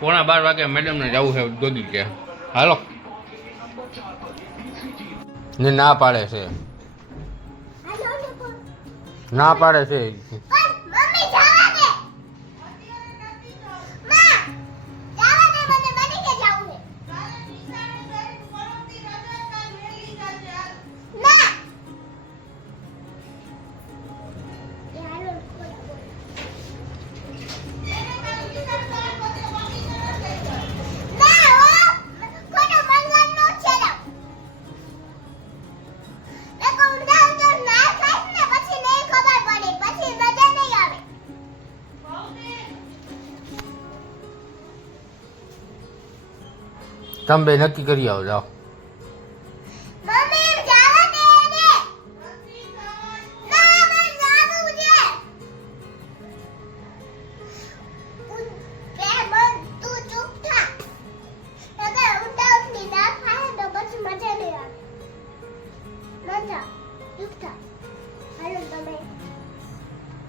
12:15 વાગે મેડમને જવું છે દોડી કે હાલો ને ના પાડે છે ના પાડે છે તમે બે નક્કી કરી આવો જાઓ